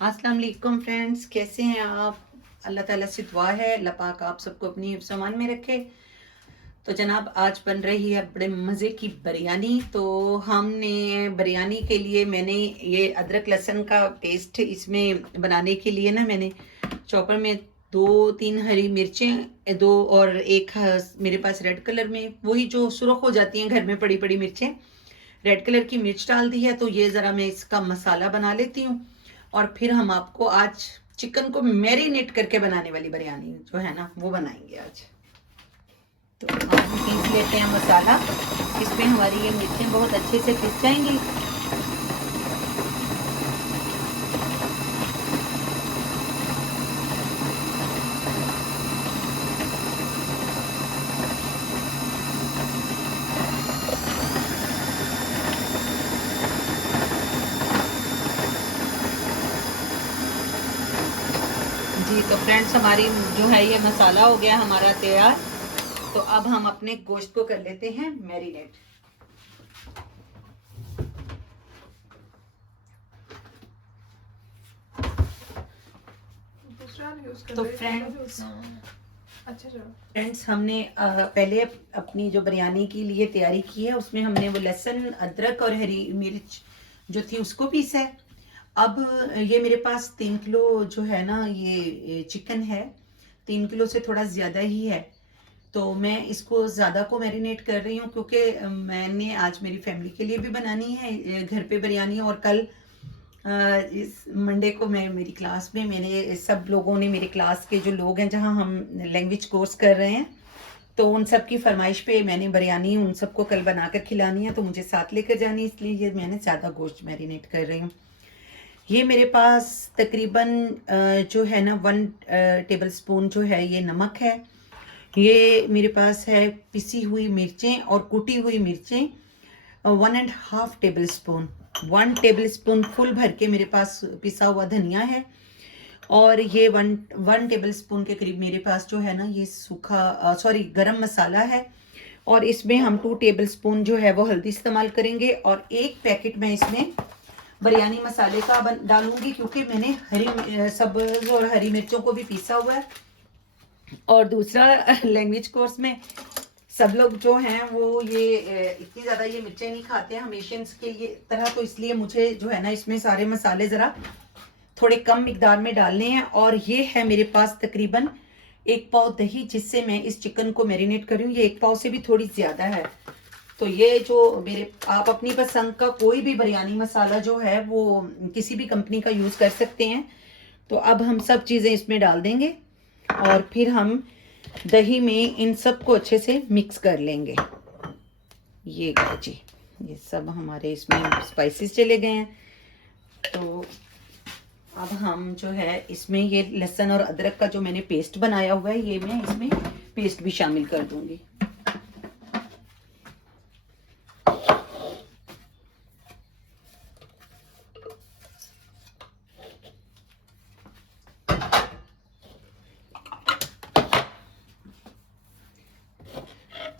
अस्सलाम वालेकुम फ्रेंड्स, कैसे हैं आप? अल्लाह ताला से दुआ है अल्लाह पाक आप सबको अपनी हिफ्ज़ अमान में रखे। तो जनाब आज बन रही है बड़े मज़े की बिरयानी। तो हमने बिरयानी के लिए मैंने ये अदरक लहसुन का पेस्ट इसमें बनाने के लिए ना मैंने चॉपर में 2-3 हरी मिर्चें दो और एक मेरे पास रेड कलर में वही जो सुरख हो जाती हैं घर में पड़ी पड़ी मिर्चें, रेड कलर की मिर्च डाल दी है। तो ये ज़रा मैं इसका मसाला बना लेती हूँ और फिर हम आपको आज चिकन को मैरिनेट करके बनाने वाली बिरयानी जो है ना वो बनाएंगे आज। तो अब हम पीस लेते हैं मसाला। इसमें हमारी ये मिर्चें बहुत अच्छे से पिस जाएंगी। जी तो फ्रेंड्स हमारी जो है ये मसाला हो गया हमारा तैयार। तो अब हम अपने गोश्त को कर लेते हैं मैरिनेट। तो फ्रेंड्स हमने पहले अपनी जो बिरयानी के लिए तैयारी की है उसमें हमने वो लहसुन अदरक और हरी मिर्च जो थी उसको पीसा है। अब ये मेरे पास 3 किलो जो है ना ये चिकन है, 3 किलो से थोड़ा ज़्यादा ही है। तो मैं इसको ज़्यादा को मैरिनेट कर रही हूँ क्योंकि मैंने आज मेरी फैमिली के लिए भी बनानी है घर पे बिरयानी। और कल इस मंडे को मैं मेरी क्लास में मेरे सब लोगों ने मेरे क्लास के जो लोग हैं जहाँ हम लैंग्वेज कोर्स कर रहे हैं तो उन सब की फरमाइश पे मैंने बिरयानी उन सबको कल बनाकर खिलानी है। तो मुझे साथ लेकर जानी है इसलिए ये मैंने ज़्यादा गोश्त मैरिनेट कर रही हूँ। ये मेरे पास तकरीबन जो है ना 1 टेबल स्पून जो है ये नमक है। ये मेरे पास है पिसी हुई मिर्चें और कुटी हुई मिर्चें 1.5 table spoon, 1 table spoon full भर के मेरे पास पिसा हुआ धनिया है। और ये वन टेबल स्पून के करीब मेरे पास जो है ना ये सूखा गरम मसाला है। और इसमें हम 2 टेबल स्पून जो है वो हल्दी इस्तेमाल करेंगे और 1 पैकेट में इसमें बिरयानी मसाले का डालूंगी क्योंकि मैंने हरी सब्ज और हरी मिर्चों को भी पीसा हुआ है। और दूसरा लैंग्वेज कोर्स में सब लोग जो हैं वो ये इतनी ज़्यादा ये मिर्चें नहीं खाते हैं हमेशंस के ये तरह। तो इसलिए मुझे जो है ना इसमें सारे मसाले ज़रा थोड़े कम मिकदार में डालने हैं। और ये है मेरे पास तकरीबन 1 पाव दही जिससे मैं इस चिकन को मैरिनेट कर रही हूँ। ये 1 पाव से भी थोड़ी ज़्यादा है। तो ये जो मेरे आप अपनी पसंद का कोई भी बिरयानी मसाला जो है वो किसी भी कंपनी का यूज़ कर सकते हैं। तो अब हम सब चीज़ें इसमें डाल देंगे और फिर हम दही में इन सब को अच्छे से मिक्स कर लेंगे। ये जी ये सब हमारे इसमें स्पाइसेस चले गए हैं। तो अब हम जो है इसमें ये लहसुन और अदरक का जो मैंने पेस्ट बनाया हुआ है ये मैं इसमें पेस्ट भी शामिल कर दूंगी।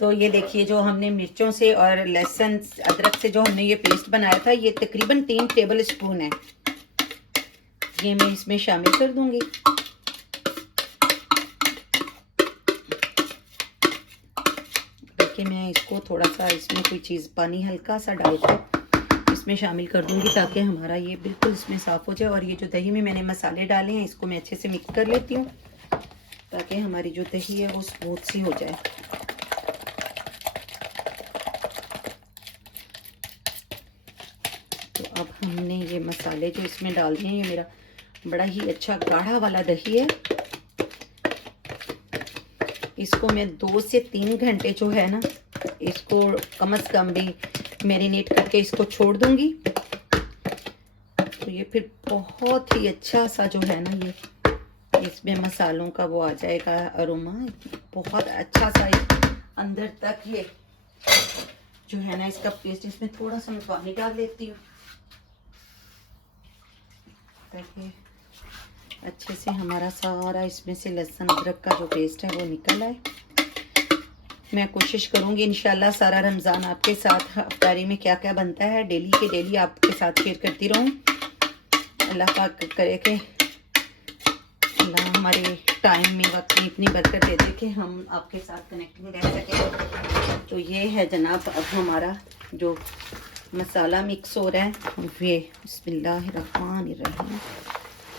तो ये देखिए जो हमने मिर्चों से और लहसुन अदरक से जो हमने ये पेस्ट बनाया था ये तकरीबन 3 टेबल स्पून है। ये मैं इसमें शामिल कर दूंगी। देखिए मैं इसको थोड़ा सा इसमें कोई चीज़ पानी हल्का सा डालकर इसमें शामिल कर दूंगी ताकि हमारा ये बिल्कुल इसमें साफ़ हो जाए। और ये जो दही में मैंने मसाले डाले हैं इसको मैं अच्छे से मिक्स कर लेती हूँ ताकि हमारी जो दही है वो स्मूथ सी हो जाए। तो अब हमने ये मसाले जो इसमें डाल दिए हैं ये मेरा बड़ा ही अच्छा गाढ़ा वाला दही है। इसको मैं 2 से 3 घंटे जो है ना इसको कम से कम भी मैरिनेट करके इसको छोड़ दूंगी। तो ये फिर बहुत ही अच्छा सा जो है ना ये इसमें मसालों का वो आ जाएगा अरोमा, बहुत अच्छा सा अंदर तक ये जो है ना इसका पेस्ट। इसमें थोड़ा सा मैं पानी डाल लेती हूँ ताकि अच्छे से हमारा सारा इसमें से लहसुन अदरक का जो पेस्ट है वो निकल आए। मैं कोशिश करूँगी इंशाल्लाह सारा रमज़ान आपके साथ अफ्तारी में क्या क्या बनता है डेली के डेली आपके साथ शेयर करती रहूँ। अल्लाह पाक करे कि अल्लाह हमारे टाइम में, वक्त में इतनी बरकत दे दे कि हम आपके साथ कनेक्टिंग रह सकें। तो ये है जनाब अब हमारा जो मसाला मिक्स हो रहा है, ये बिस्मिल्लाहिर्रहमानिर्रहीम।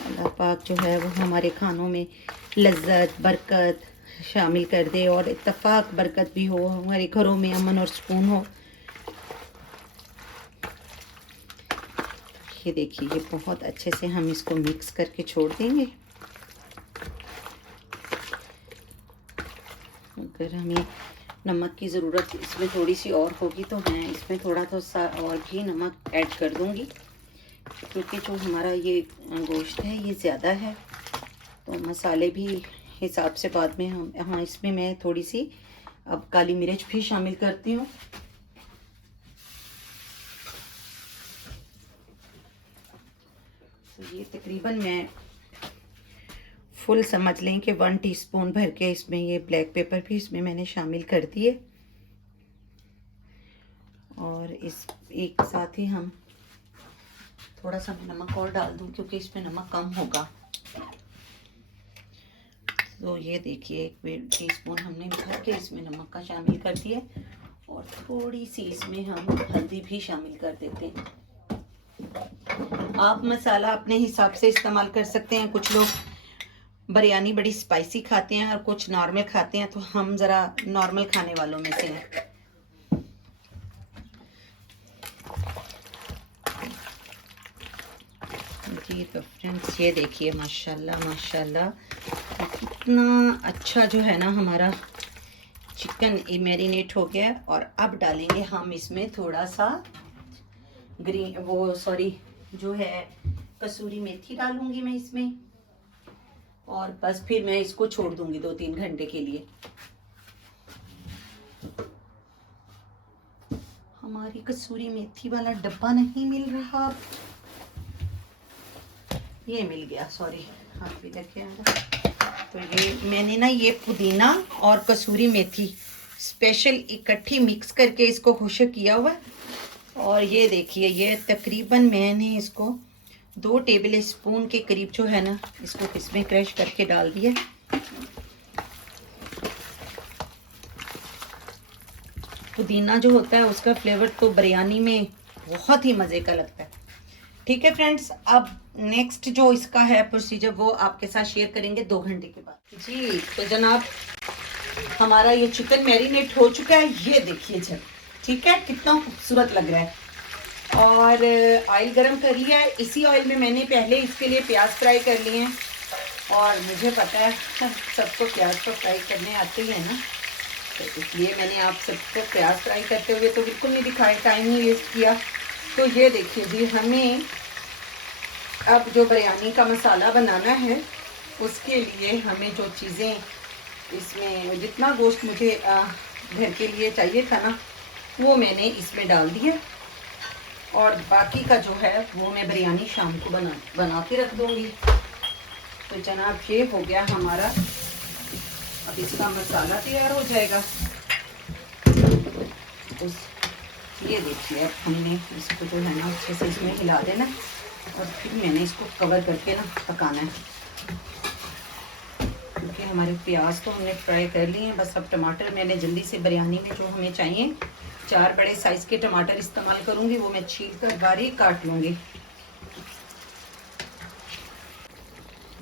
अल्लाह पाक जो है वो हमारे खानों में लज्जत बरकत शामिल कर दे और इत्तफाक बरकत भी हो, हमारे घरों में अमन और सुकून हो। ये देखिए, ये बहुत अच्छे से हम इसको मिक्स करके छोड़ देंगे। अगर हमें नमक की ज़रूरत इसमें थोड़ी सी और होगी तो मैं इसमें थोड़ा सा और भी नमक ऐड कर दूंगी, क्योंकि जो हमारा ये गोश्त है ये ज़्यादा है। तो मसाले भी हिसाब से बाद में हम, हाँ इसमें मैं थोड़ी सी अब काली मिर्च भी शामिल करती हूँ। तो ये तकरीबन मैं फुल समझ लें कि 1 टीस्पून भर के इसमें ये ब्लैक पेपर भी इसमें मैंने शामिल कर दिए। और इस एक साथ ही हम थोड़ा सा नमक और डाल दूं, क्योंकि इसमें नमक कम होगा। तो ये देखिए 1 टीस्पून हमने भर के इसमें नमक का शामिल कर दिया और थोड़ी सी इसमें हम हल्दी भी शामिल कर देते हैं। आप मसाला अपने हिसाब से इस्तेमाल कर सकते हैं। कुछ लोग बिरयानी बड़ी स्पाइसी खाते हैं और कुछ नॉर्मल खाते हैं, तो हम ज़रा नॉर्मल खाने वालों में से हैं। जी तो फ्रेंड्स ये देखिए माशाल्लाह माशाल्लाह कितना अच्छा जो है ना हमारा चिकन मैरिनेट हो गया। और अब डालेंगे हम इसमें थोड़ा सा जो है कसूरी मेथी डालूंगी मैं इसमें, और बस फिर मैं इसको छोड़ दूंगी 2-3 घंटे के लिए। हमारी कसूरी मेथी वाला डब्बा नहीं मिल रहा, ये मिल गया, सॉरी हाथ भी रखे। तो ये मैंने ना ये पुदीना और कसूरी मेथी स्पेशल इकट्ठी मिक्स करके इसको खुशक किया हुआ है। और ये देखिए ये तकरीबन मैंने इसको 2 टेबल स्पून के करीब जो है ना इसको इसमें क्रश करके डाल दिया। पुदीना जो होता है उसका फ्लेवर तो बिरयानी में बहुत ही मज़े का लगता है। ठीक है फ्रेंड्स, अब नेक्स्ट जो इसका है प्रोसीजर वो आपके साथ शेयर करेंगे 2 घंटे के बाद। जी तो जनाब हमारा ये चिकन मैरिनेट हो चुका है, ये देखिए जब ठीक है कितना खूबसूरत लग रहा है। और ऑयल गरम कर लिया है, इसी ऑयल में मैंने पहले इसके लिए प्याज फ्राई कर लिए हैं। और मुझे पता है सबको प्याज को फ्राई करने आते ही है ना, तो इसलिए मैंने आप सबको प्याज फ्राई करते हुए तो बिल्कुल नहीं दिखाया, टाइम नहीं वेस्ट किया। तो ये देखिए जी हमें अब जो बिरयानी का मसाला बनाना है उसके लिए हमें जो चीज़ें इसमें, जितना गोश्त मुझे घर के लिए चाहिए था ना वो मैंने इसमें डाल दिया। और बाकी का जो है वो मैं बिरयानी शाम को बना के रख दूँगी। तो जनाब ये हो गया हमारा, अब इसका मसाला तैयार हो जाएगा। ये देखिए अब हमने इसको जो है ना अच्छे से इसमें हिला देना और फिर मैंने इसको कवर करके ना पकाना है, क्योंकि हमारे प्याज तो हमने फ्राई कर लिए हैं। बस अब टमाटर मैंने जल्दी से बिरयानी में जो हमें चाहिए 4 बड़े साइज़ के टमाटर इस्तेमाल करूँगी, वो मैं छील कर बारीक काट लूँगी।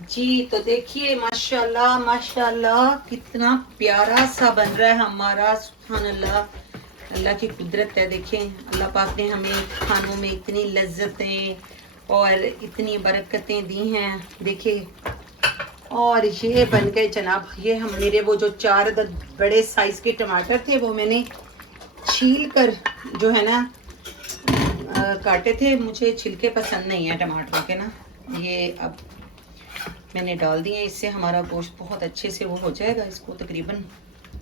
जी तो देखिए माशाल्लाह माशाल्लाह कितना प्यारा सा बन रहा है हमारा। सुभान अल्लाह, अल्लाह की कुदरत है। देखें अल्लाह पाक ने हमें खानों में इतनी लज्जतें और इतनी बरकतें दी हैं, देखिए। और ये बन गए जनाब, ये हम मेरे वो जो 4 बड़े साइज़ के टमाटर थे वो मैंने छील कर जो है ना काटे थे। मुझे छिलके पसंद नहीं है टमाटरों के ना, ये अब मैंने डाल दिए। इससे हमारा गोश्त बहुत अच्छे से वो हो जाएगा। इसको तकरीबन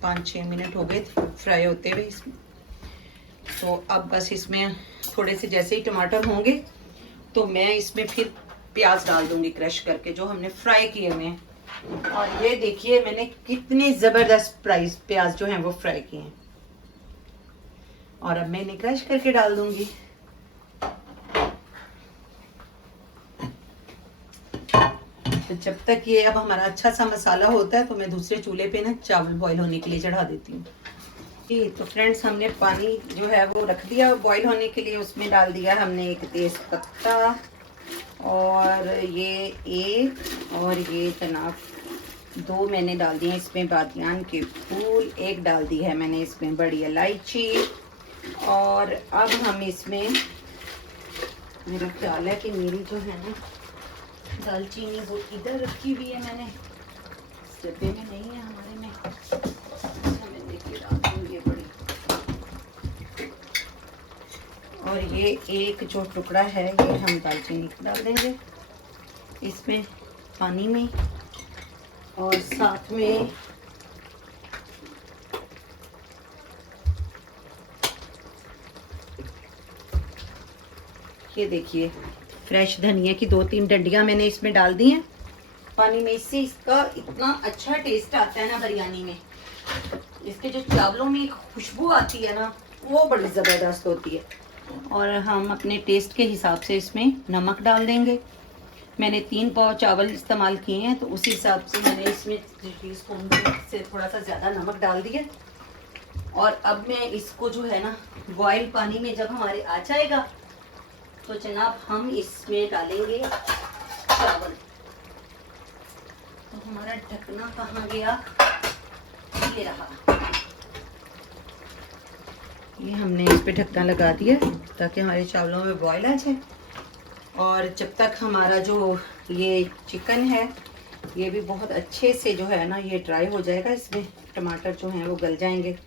5-6 मिनट हो गए फ्राई होते हुए इसमें। तो अब बस इसमें थोड़े से जैसे ही टमाटर होंगे तो मैं इसमें फिर प्याज डाल दूंगी क्रश करके जो हमने फ्राई किए हुए हैं। और ये देखिए मैंने कितने ज़बरदस्त प्याज जो हैं वो फ्राई किए हैं। और अब मैंने क्रश करके डाल दूंगी। तो जब तक ये अब हमारा अच्छा सा मसाला होता है तो मैं दूसरे चूल्हे पे ना चावल बॉईल होने के लिए चढ़ा देती हूँ। ठीक, तो फ्रेंड्स हमने पानी जो है वो रख दिया बॉईल होने के लिए। उसमें डाल दिया हमने एक तेज पत्ता और ये जनाब 2 मैंने डाल दिए इसमें बादियान के फूल, 1 डाल दी है मैंने इसमें बड़ी इलायची। और अब हम इसमें, मेरा ख्याल है कि मेरी जो है ना दालचीनी वो इधर रखी हुई है, मैंने इस डब्बे में नहीं है हमारे में, हमें देखिए डाल दूँगी बड़ी। और ये एक जो टुकड़ा है ये हम दालचीनी को डाल देंगे इसमें पानी में। और साथ में ये देखिए फ्रेश धनिया की 2-3 डंडियां मैंने इसमें डाल दी हैं पानी में। इससे इसका इतना अच्छा टेस्ट आता है ना बिरयानी में, इसके जो चावलों में एक खुशबू आती है ना वो बड़ी ज़बरदस्त होती है। और हम अपने टेस्ट के हिसाब से इसमें नमक डाल देंगे। मैंने 3 पाव चावल इस्तेमाल किए हैं तो उसी हिसाब से मैंने इसमें 3 टीस्पून से थोड़ा सा ज़्यादा नमक डाल दिया। और अब मैं इसको जो है ना बॉयल पानी में जब हमारे आ जाएगा तो जनाब हम इसमें डालेंगे चावल। तो हमारा ढकना कहाँ गया, ये रहा। ये हमने इस पे ढक्कन लगा दिया ताकि हमारे चावलों में बॉयल आ जाए। और जब तक हमारा जो ये चिकन है ये भी बहुत अच्छे से जो है ना ये ड्राई हो जाएगा, इसमें टमाटर जो हैं वो गल जाएंगे,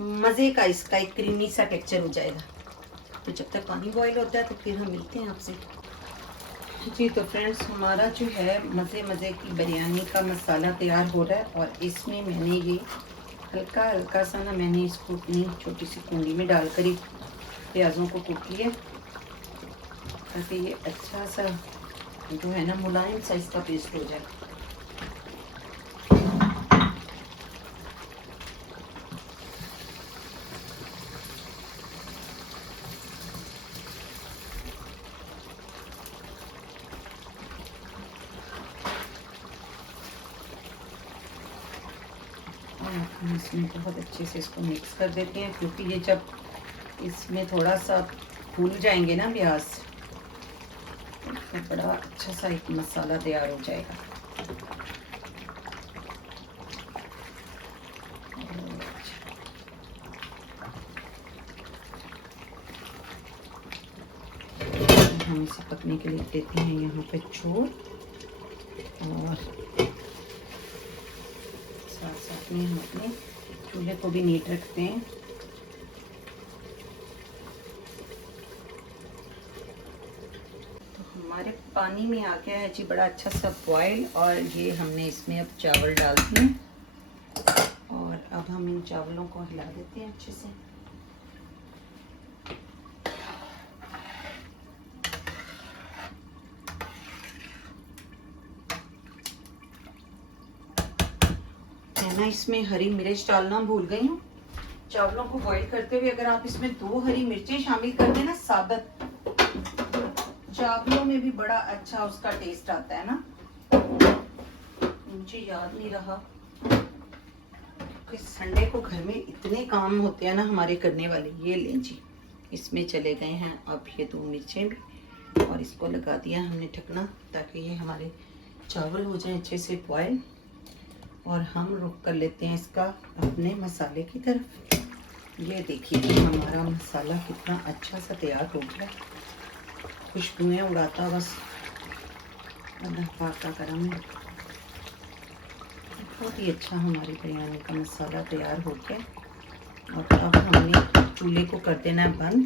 मज़े का इसका एक क्रीमी सा टेक्सचर हो जाएगा। तो जब तक पानी बॉईल होता है तो फिर हम मिलते हैं आपसे। जी तो फ्रेंड्स हमारा जो है मज़े की बिरयानी का मसाला तैयार हो रहा है। और इसमें मैंने ये हल्का हल्का सा ना मैंने इसको अपनी छोटी सी कुंडी में डालकर ही प्याज़ों को कूट लिया ताकि ये अच्छा सा जो है ना मुलायम सा इसका पेस्ट हो जाए। हम इसमें बहुत अच्छे से इसको मिक्स कर देते हैं क्योंकि ये जब इसमें थोड़ा सा फूल जाएंगे ना प्याज तो बड़ा अच्छा सा एक मसाला तैयार हो जाएगा। हम इसे पकने के लिए देते हैं यहाँ पे छोड़ और साथ में हम अपने चूल्हे को भी नीट रखते हैं। तो हमारे पानी में आ गया है जी बड़ा अच्छा सा बॉयल। और ये हमने इसमें अब चावल डाल दिए और अब हम इन चावलों को हिला देते हैं अच्छे से। मैं इसमें हरी मिर्च डालना भूल गई हूँ। चावलों को बॉईल करते हुए अगर आप इसमें 2 हरी मिर्चें शामिल कर देना साबुत, चावलों में भी बड़ा अच्छा उसका टेस्ट आता है ना। मुझे याद नहीं रहा कि संडे को घर में इतने काम होते हैं ना हमारे करने वाले। ये लें जी, इसमें चले गए हैं अब ये 2 मिर्चें भी। और इसको लगा दिया हमने ढकना ताकि ये हमारे चावल हो जाए अच्छे से बॉयल। और हम रुक कर लेते हैं इसका अपने मसाले की तरफ। ये देखिए कि हमारा मसाला कितना अच्छा सा तैयार हो गया, खुशबुएं उड़ाता बस अल्लाह पाक का करम है। बहुत ही अच्छा हमारी बिरयानी का मसाला तैयार हो गया। और अब हमने चूल्हे को कर देना है बंद।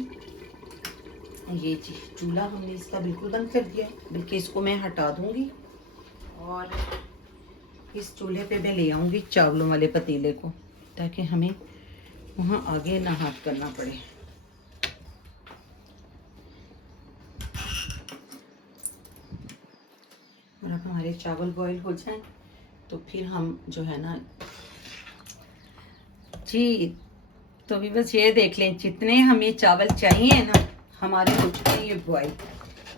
ये जी चूल्हा हमने इसका बिल्कुल बंद कर दिया, बल्कि इसको मैं हटा दूंगी और इस चूल्हे पे मैं ले आऊंगी चावलों वाले पतीले को ताकि हमें वहाँ आगे ना हाथ करना पड़े। और अब हमारे चावल बॉईल हो जाएं तो फिर हम जो है ना जी तो भी बस ये देख लें जितने हमें चावल चाहिए ना हमारे हो चुके हैं ये बॉईल।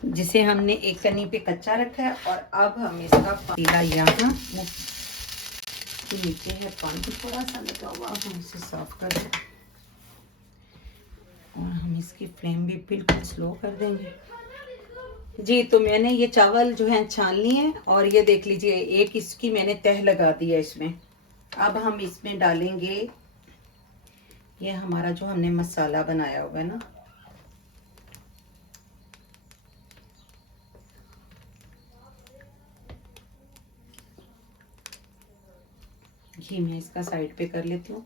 जिसे हमने एक तनी पे कच्चा रखा है। और अब हम इसका पतीला यहाँ नीचे है, पानी थोड़ा सा लगा हुआ, हम इसे साफ कर दें और हम इसकी फ्लेम भी बिल्कुल स्लो कर देंगे जी। तो मैंने ये चावल जो है छान लिए हैं और ये देख लीजिए एक इसकी मैंने तह लगा दी है इसमें। अब हम इसमें डालेंगे ये हमारा जो हमने मसाला बनाया हुआ है ना, घी मैं इसका साइड पे कर लेती हूँ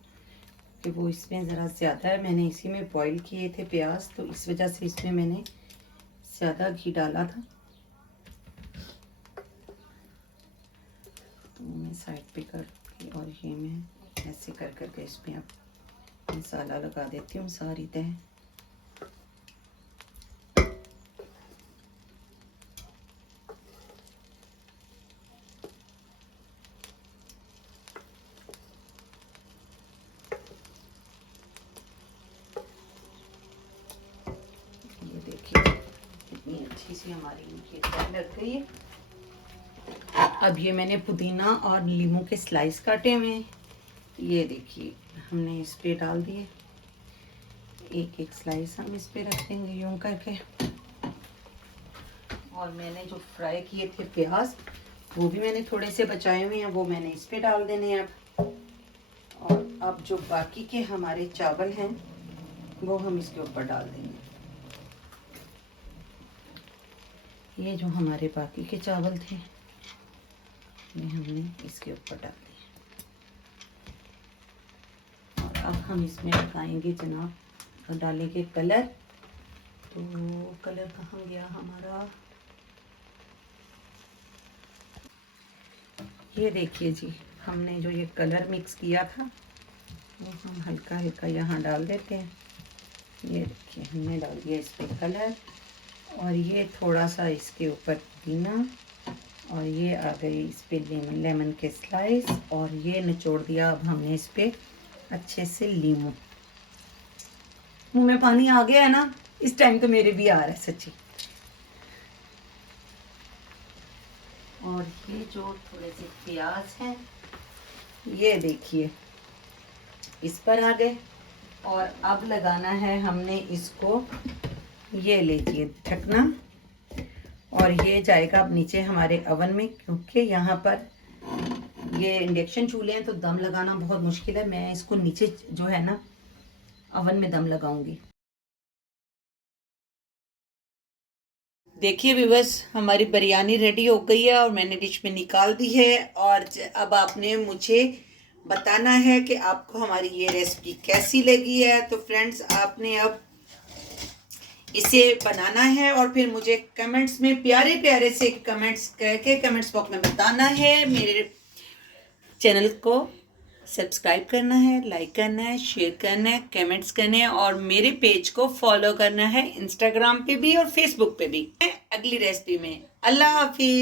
कि वो इसमें ज़रा ज़्यादा है। मैंने इसी में बॉईल किए थे प्याज, तो इस वजह से इसमें मैंने ज़्यादा घी डाला था। तो मैं साइड पे करके और ये मैं ऐसे कर करके इसमें अब मसाला लगा देती हूँ सारी तह। ये देखिए कितनी अच्छी सी हमारी ये तह लग गई है। अब ये मैंने पुदीना और नींबू के स्लाइस काटे हुए हैं, ये देखिए हमने इस पे डाल दिए। एक एक स्लाइस हम इस पे रख देंगे यूं करके। और मैंने जो फ्राई किए थे प्याज, वो भी मैंने थोड़े से बचाए हुए हैं, वो मैंने इस पे डाल देने हैं अब। और अब जो बाकी के हमारे चावल हैं वो हम इसके ऊपर डाल देंगे। ये जो हमारे बाकी के चावल थे ये हमने इसके ऊपर डाल दिए। और अब हम इसमें लगाएंगे जनाब और डालेंगे कलर। तो कलर कहाँ गया हमारा, ये देखिए जी हमने जो ये कलर मिक्स किया था वो हम हल्का हल्का यहाँ डाल देते हैं। ये देखिए हमने डाल दिया इस पर कलर, और ये थोड़ा सा इसके ऊपर पुदीना, और ये आ गई इस पे लेमन के स्लाइस, और ये निचोड़ दिया अब हमने इस पे अच्छे से नींबू। मुंह में पानी आ गया है ना, इस टाइम तो मेरे भी आ रहा है सच्ची। और ये जो थोड़े से प्याज हैं ये देखिए इस पर आ गए। और अब लगाना है हमने इसको, ये लीजिए ढकना, और ये जाएगा अब नीचे हमारे अवन में, क्योंकि यहाँ पर ये इंडक्शन चूल्हे हैं तो दम लगाना बहुत मुश्किल है। मैं इसको नीचे जो है ना अवन में दम लगाऊंगी। देखिए व्यूअर्स हमारी बिरयानी रेडी हो गई है और मैंने डिश में निकाल दी है। और अब आपने मुझे बताना है कि आपको हमारी ये रेसिपी कैसी लगी है। तो फ्रेंड्स आपने अब इसे बनाना है और फिर मुझे कमेंट्स में प्यारे प्यारे से कमेंट्स करके कमेंट्स बॉक्स में बताना है। मेरे चैनल को सब्सक्राइब करना है, लाइक करना है, शेयर करना है, कमेंट्स करने हैं, और मेरे पेज को फॉलो करना है इंस्टाग्राम पे भी और फेसबुक पे भी। अगली रेसिपी में। अल्लाह हाफिज।